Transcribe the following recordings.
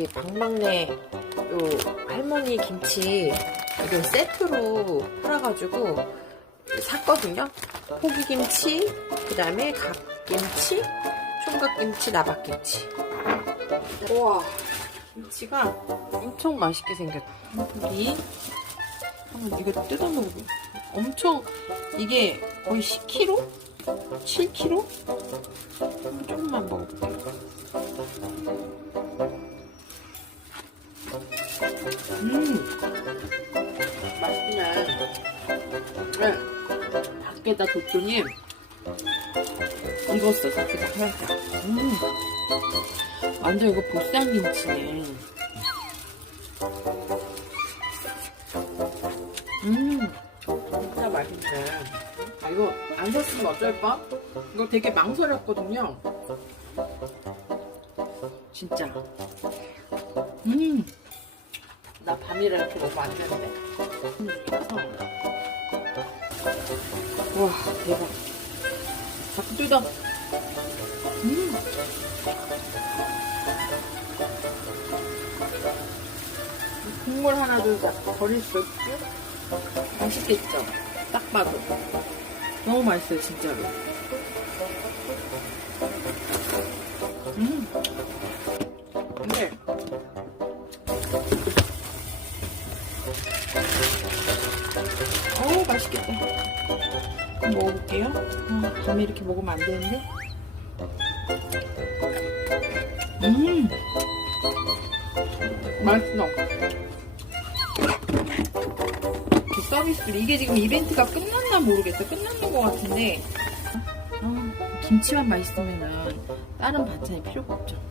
이 막막내 요 할머니 김치 이거 세트로 팔아가지고 샀거든요. 호기 김치, 그 다음에 갓 김치, 총각 김치, 나박 김치. 우와, 김치가 엄청 맛있게 생겼다. 여기 한번 이거 뜯어 먹어보. 엄청 이게 거의 10kg? 7kg? 한번 조금만 먹어볼게요. 네. 밖에다 뒀더니 익었어, 살짝 살짝. 음, 완전 이거 보쌈 김치네. 음, 진짜 맛있네. 아, 이거 안 샀으면 어쩔 뻔? 이거 되게 망설였거든요. 진짜. 음. 나 밤이라 이렇게 먹으면 안 되는데. 음, 그래서. 와, 대박. 자꾸 뜯어. 음. 국물 하나도 딱 버릴 수 없고. 맛있겠죠? 딱 봐도. 너무 맛있어요, 진짜로. 맛있겠다. 한번 먹어볼게요. 아, 밤에 이렇게 먹으면 안 되는데. 음. 맛있어. 그 서비스로 이게 지금 이벤트가 끝났나 모르겠어. 끝났는 것 같은데. 아, 김치만 맛있으면은 다른 반찬이 필요가 없죠.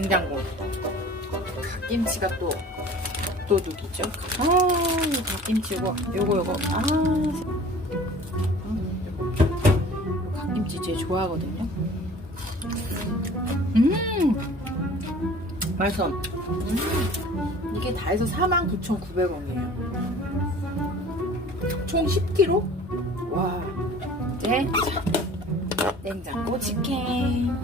냉장고. 갓김치가 또 도둑이죠. 아, 이 갓김치 이거, 요거, 요거. 아, 음, 갓김치 제일 좋아하거든요. 음, 맛있어. 음, 이게 다 해서 49,900원이에요. 총 10kg? 와, 이제 자, 냉장고 치킨.